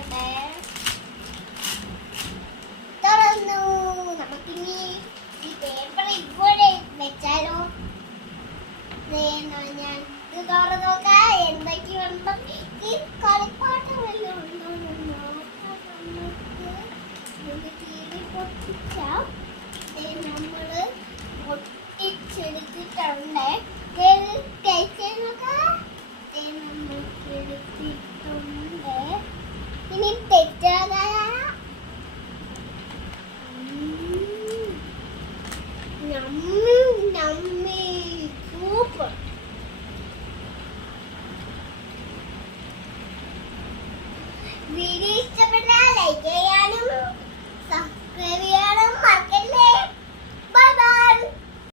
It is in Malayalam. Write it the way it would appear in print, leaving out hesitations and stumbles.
നോക്കട്ടെ. തുറന്നു. നമുക്കിനി ഈ പേപ്പർ ഇവിടെ വെച്ചാലോ? ഞാൻ ഇത് തുറന്നു നോക്കാം. എന്തൊക്കെയുണ്ടോ? ഈ കളിപ്പാട്ടം വല്ലതും ഉണ്ടോ? നമുക്ക് തീരെ പൊട്ടിച്ചാൽ നമ്മള് പൊട്ടിച്ചെടുത്തിട്ടുണ്ട്. നമ്മൾക്ക് എടുത്തിട്ടുണ്ട്. ഇനി തെറ്റാതെ നമ്മ